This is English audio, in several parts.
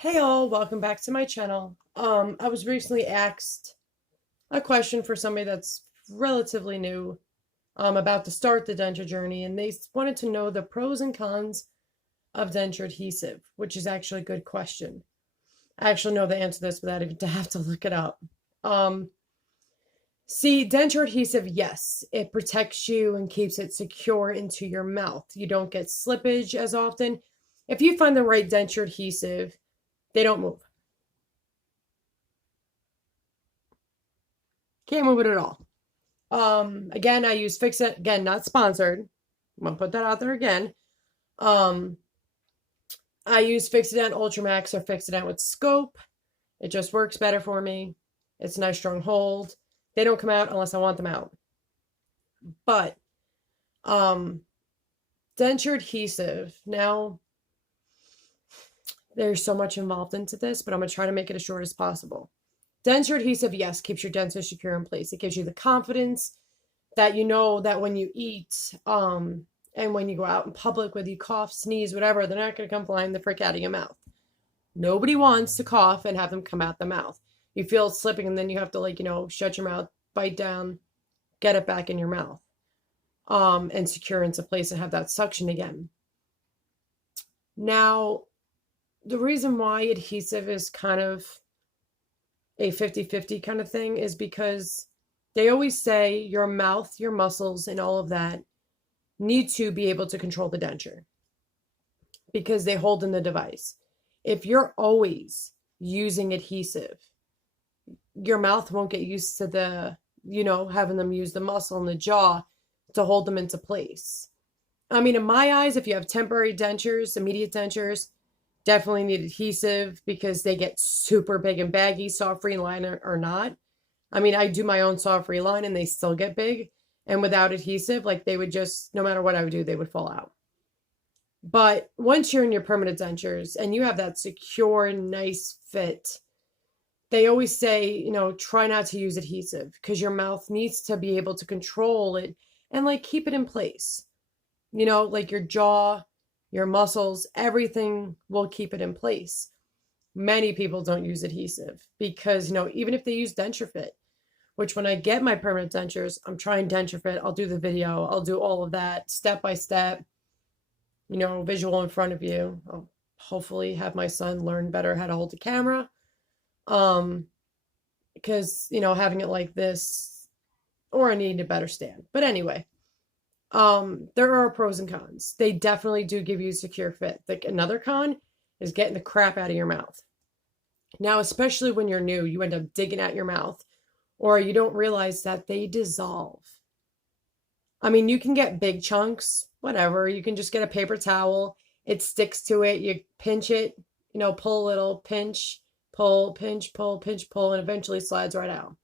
Hey all, welcome back to my channel. I was recently asked a question for somebody that's relatively new, about to start the denture journey, and they wanted to know the pros and cons of denture adhesive, which is actually a good question. I actually know the answer to this without even to have to look it up. Um, See, denture adhesive, yes, it protects you and keeps it secure into your mouth. You don't get slippage as often. If you find the right denture adhesive, they don't move. Can't move it at all. Again, I use Fix It. Again, not sponsored. I'm gonna put that out there again. Um, I use Fixodent Ultramax or Fixodent with scope. It just works better for me. It's a nice strong hold. They don't come out unless I want them out. But um, denture adhesive. Now, there's so much involved into this, but I'm gonna try to make it as short as possible. Denture adhesive, yes, keeps your denture secure in place. It gives you the confidence that you know that when you eat, and when you go out in public, whether you cough, sneeze, whatever, they're not going to come flying the frick out of your mouth. Nobody wants to cough and have them come out the mouth. You feel it slipping, and then you have to, like, shut your mouth, bite down, get it back in your mouth, and secure into place and have that suction again. Now, the reason why adhesive is kind of a 50-50 kind of thing is because they always say your mouth, your muscles, and all of that need to be able to control the denture because they hold in the device. If you're always using adhesive, your mouth won't get used to having them use the muscle in the jaw to hold them into place. I mean, in my eyes, if you have temporary dentures, immediate dentures, definitely need adhesive because they get super big and baggy, soft free line or not. I mean, I do my own soft free line and they still get big. And without adhesive, like they would just, no matter what I would do, they would fall out. But once you're in your permanent dentures and you have that secure, nice fit, they always say, try not to use adhesive because your mouth needs to be able to control it and like keep it in place. Like your jaw, your muscles, everything will keep it in place. Many people don't use adhesive because, even if they use Denture Fit, which when I get my permanent dentures, I'm trying Denture Fit. I'll do the video. I'll do all of that step by step, visual in front of you. I'll hopefully have my son learn better how to hold the camera. Because, having it like this, or I need a better stand. But anyway, there are pros and cons. They definitely do give you a secure fit. Like another con is getting the crap out of your mouth. Now, especially when you're new, you end up digging at your mouth or you don't realize that they dissolve. I mean, you can get big chunks, whatever. You can just get a paper towel. It sticks to it. You pinch it, pull a little, pinch, pull, pinch, pull, pinch, pull, and eventually slides right out.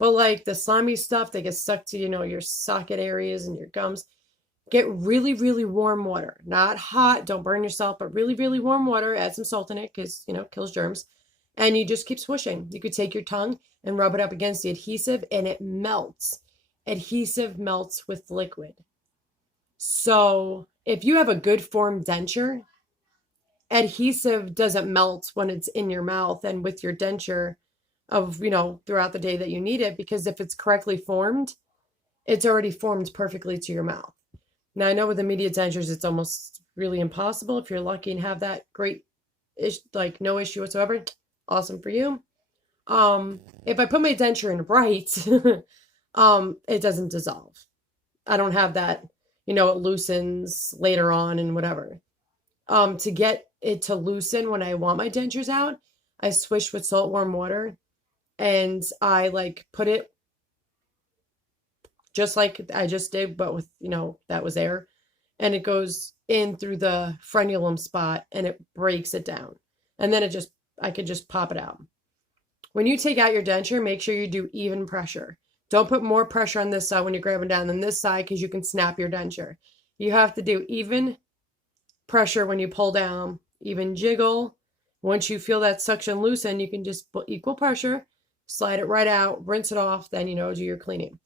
But like the slimy stuff that gets stuck to, your socket areas and your gums, get really, really warm water. Not hot, don't burn yourself, but really, really warm water. Add some salt in it because, kills germs. And you just keep swishing. You could take your tongue and rub it up against the adhesive and it melts. Adhesive melts with liquid. So if you have a good formed denture, adhesive doesn't melt when it's in your mouth and with your denture of, throughout the day that you need it, because if it's correctly formed, it's already formed perfectly to your mouth. Now, I know with immediate dentures, it's almost really impossible. If you're lucky and have that great, like no issue whatsoever, awesome for you. If I put my denture in right, it doesn't dissolve. I don't have that, it loosens later on and whatever. To get it to loosen when I want my dentures out, I swish with salt warm water and I like put it just like I just did, but with, that was air. And it goes in through the frenulum spot and it breaks it down. And then I could just pop it out. When you take out your denture, make sure you do even pressure. Don't put more pressure on this side when you're grabbing down than this side because you can snap your denture. You have to do even pressure when you pull down, even jiggle. Once you feel that suction loosen, you can just put equal pressure, slide it right out, rinse it off, then, do your cleaning.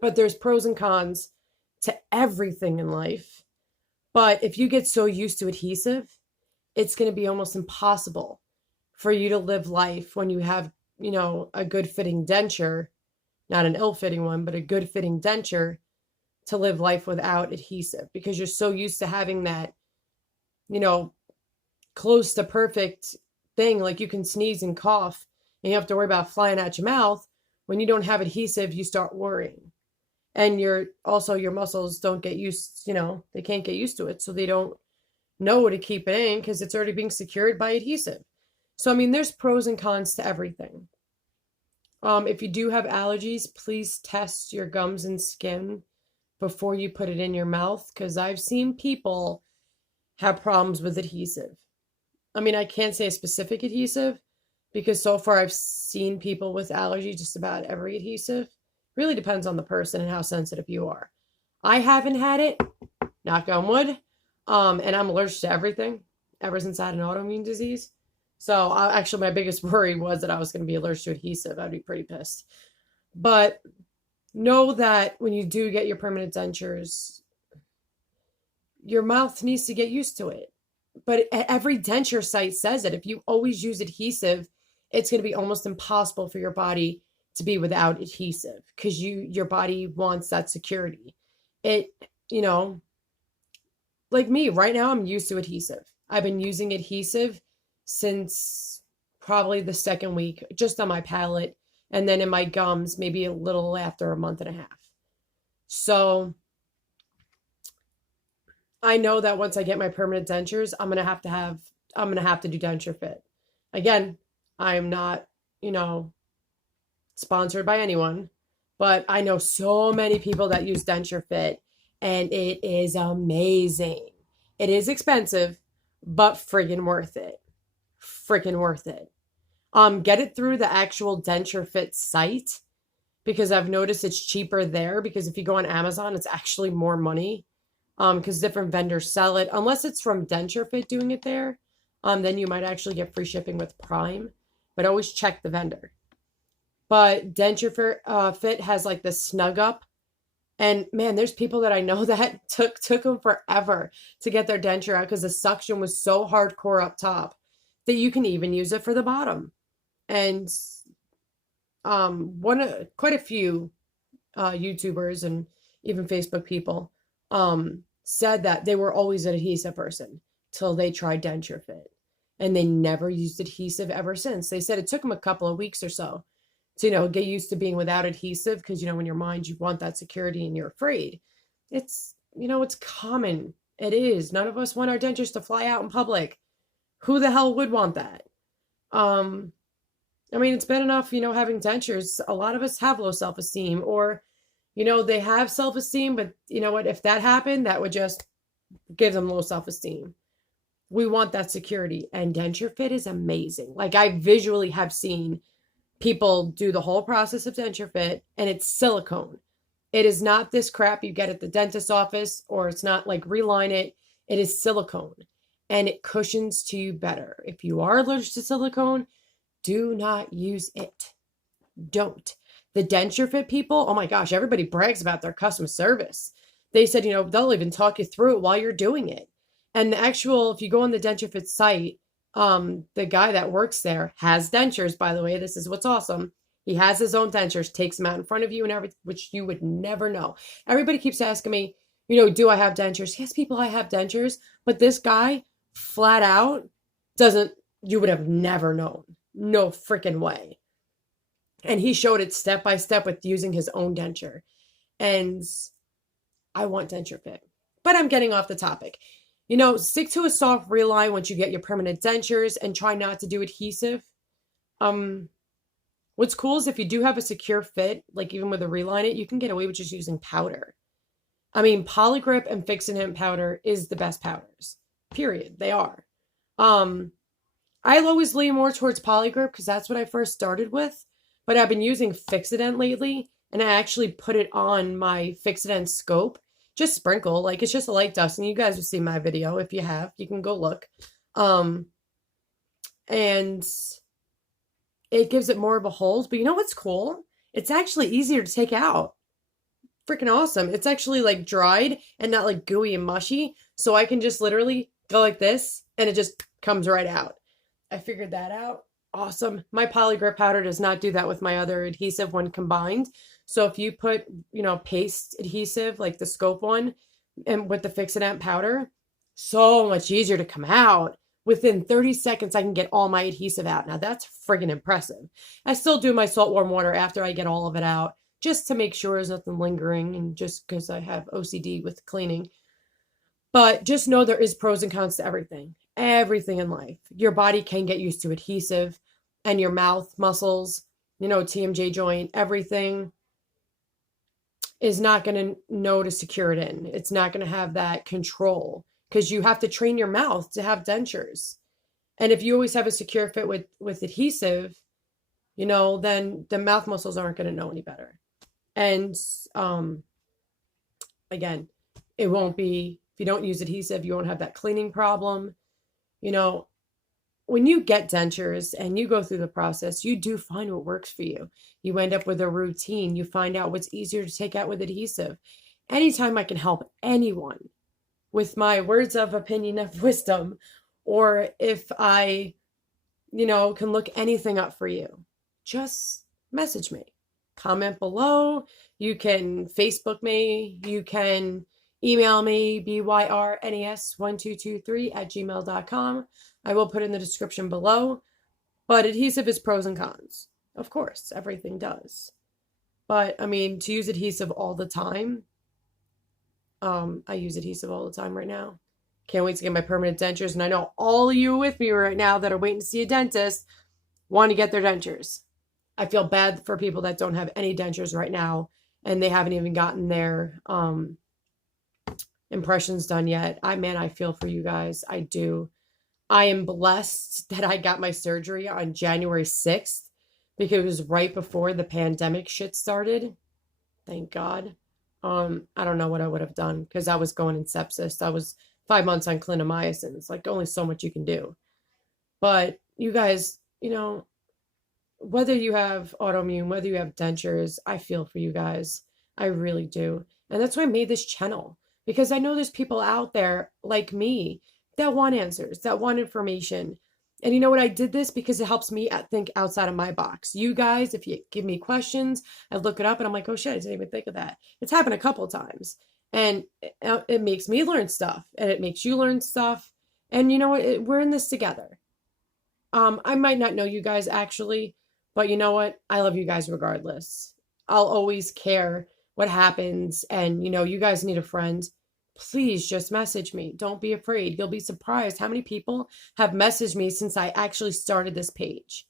But there's pros and cons to everything in life. But if you get so used to adhesive, it's going to be almost impossible for you to live life when you have, a good fitting denture, not an ill fitting one, but a good fitting denture, to live life without adhesive, because you're so used to having that, you know, close to perfect thing. Like you can sneeze and cough and you have to worry about flying out your mouth. When you don't have adhesive, you start worrying. And your muscles don't get used, they can't get used to it. So they don't know to keep it in because it's already being secured by adhesive. So, I mean, there's pros and cons to everything. If you do have allergies, please test your gums and skin before you put it in your mouth, because I've seen people have problems with adhesive. I mean, I can't say a specific adhesive because so far I've seen people with allergy just about every adhesive. Really depends on the person and how sensitive you are. I haven't had it, knock on wood, and I'm allergic to everything ever since I had an autoimmune disease. So actually my biggest worry was that I was going to be allergic to adhesive. I'd be pretty pissed. But know that when you do get your permanent dentures, your mouth needs to get used to it. But every denture site says it. If you always use adhesive, it's going to be almost impossible for your body to be without adhesive, because your body wants that security. It, like me right now, I'm used to adhesive. I've been using adhesive since probably the second week, just on my palate, and then in my gums, maybe a little after a month and a half. So I know that once I get my permanent dentures, I'm gonna have to do denture fit. Again, I'm not, sponsored by anyone, but I know so many people that use denture fit, and it is amazing. It is expensive, but friggin' worth it. Freaking worth it. Get it through the actual denture fit site, because I've noticed it's cheaper there, because if you go on Amazon, it's actually more money. Because different vendors sell it. Unless it's from Denture Fit doing it there, then you might actually get free shipping with Prime. But always check the vendor. But Denture Fit has like the snug up. And man, there's people that I know that took them forever to get their denture out, because the suction was so hardcore up top that you can even use it for the bottom. And quite a few YouTubers and even Facebook people said that they were always an adhesive person till they tried Denture Fit, and they never used adhesive ever since. They said it took them a couple of weeks or so to, get used to being without adhesive, because, in your mind, you want that security and you're afraid. It's, it's common. It is. None of us want our dentures to fly out in public. Who the hell would want that? I mean, it's bad enough, having dentures. A lot of us have low self-esteem, or they have self-esteem, but you know what? If that happened, that would just give them low self-esteem. We want that security, and denture fit is amazing. Like, I visually have seen people do the whole process of denture fit, and it's silicone. It is not this crap you get at the dentist's office, or it's not like reline it. It is silicone, and it cushions to you better. If you are allergic to silicone, do not use it. Don't. The denture fit people, oh my gosh, everybody brags about their customer service. They said, they'll even talk you through it while you're doing it. And if you go on the denture fit site, the guy that works there has dentures, by the way. This is what's awesome. He has his own dentures, takes them out in front of you and everything, which you would never know. Everybody keeps asking me, do I have dentures? Yes, people, I have dentures. But this guy, flat out, you would have never known. No freaking way. And he showed it step by step with using his own denture. And I want denture fit. But I'm getting off the topic. Stick to a soft reline once you get your permanent dentures, and try not to do adhesive. What's cool is if you do have a secure fit, like even with a reline it, you can get away with just using powder. I mean, Polygrip and Fix-It powder is the best powders. Period. They are. I'll always lean more towards Polygrip because that's what I first started with. But I've been using Fix-It lately, and I actually put it on my Fix-It scope. Just sprinkle, like it's just a light dust. And you guys will see my video. If you have, you can go look. And it gives it more of a hold. But you know what's cool? It's actually easier to take out. Freaking awesome. It's actually like dried and not like gooey and mushy. So I can just literally go like this, and it just comes right out. I figured that out. Awesome. My polygrip powder does not do that with my other adhesive when combined. So if you put, paste adhesive, like the scope one, and with the Fix-It-Amp powder, so much easier to come out. Within 30 seconds, I can get all my adhesive out. Now that's friggin' impressive. I still do my salt warm water after I get all of it out, just to make sure there's nothing lingering, and just because I have OCD with cleaning. But just know there is pros and cons to everything. Everything in life. Your body can get used to adhesive, and your mouth muscles, TMJ joint, everything is not going to know to secure it in. It's not going to have that control because you have to train your mouth to have dentures. And if you always have a secure fit with adhesive, then the mouth muscles aren't going to know any better. And again, it won't be, if you don't use adhesive, you won't have that cleaning problem. When you get dentures and you go through the process, you do find what works for you. You end up with a routine. You find out what's easier to take out with adhesive. Anytime I can help anyone with my words of opinion of wisdom, or if I, can look anything up for you, just message me. Comment below. You can Facebook me. You can email me, byrnes1223@gmail.com. I will put in the description below. But adhesive is pros and cons. Of course, everything does. But, to use adhesive all the time, I use adhesive all the time right now. Can't wait to get my permanent dentures. And I know all of you with me right now that are waiting to see a dentist want to get their dentures. I feel bad for people that don't have any dentures right now, and they haven't even gotten their impressions done yet. I feel for you guys. I do. I am blessed that I got my surgery on January 6th because it was right before the pandemic shit started. Thank God. I don't know what I would have done because I was going in sepsis. I was 5 months on clindamycin. It's like only so much you can do. But you guys, whether you have autoimmune, whether you have dentures, I feel for you guys. I really do. And that's why I made this channel, because I know there's people out there like me that want answers, that want information. And you know what? I did this because it helps me think outside of my box. You guys, if you give me questions, I look it up and I'm like, oh shit, I didn't even think of that. It's happened a couple of times. And it makes me learn stuff, and it makes you learn stuff. And you know what? We're in this together. I might not know you guys actually, but you know what? I love you guys regardless. I'll always care what happens. And you guys need a friend. Please just message me. Don't be afraid. You'll be surprised how many people have messaged me since I actually started this page.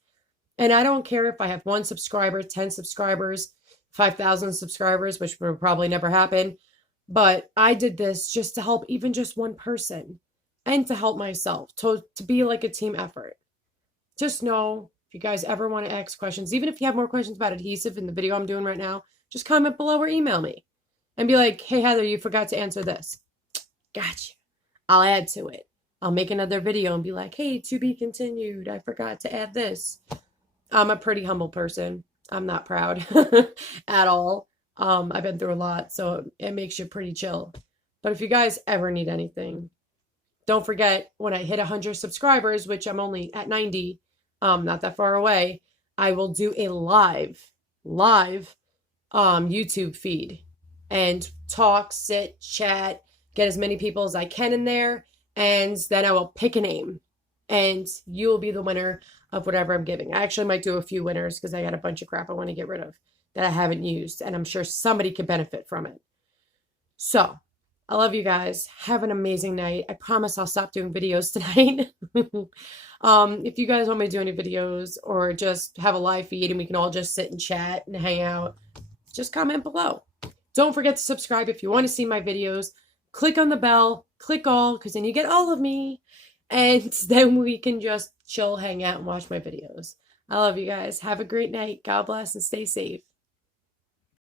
And I don't care if I have 1 subscriber, 10 subscribers, 5,000 subscribers, which will probably never happen. But I did this just to help even just one person, and to help myself, to be like a team effort. Just know, if you guys ever want to ask questions, even if you have more questions about adhesive in the video I'm doing right now, just comment below or email me and be like, hey, Heather, you forgot to answer this. Gotcha. I'll add to it. I'll make another video and be like, hey, to be continued. I forgot to add this. I'm a pretty humble person. I'm not proud at all. I've been through a lot, so it makes you pretty chill. But if you guys ever need anything, don't forget, when I hit 100 subscribers, which I'm only at 90, not that far away, I will do a live YouTube feed and talk, sit, chat, get as many people as I can in there, and then I will pick a name, and you will be the winner of whatever I'm giving. I actually might do a few winners because I got a bunch of crap I want to get rid of that I haven't used, and I'm sure somebody could benefit from it. So, I love you guys. Have an amazing night. I promise I'll stop doing videos tonight. If you guys want me to do any videos or just have a live feed and we can all just sit and chat and hang out, just comment below. Don't forget to subscribe if you want to see my videos. Click on the bell, click all, because then you get all of me. And then we can just chill, hang out, and watch my videos. I love you guys. Have a great night. God bless and stay safe.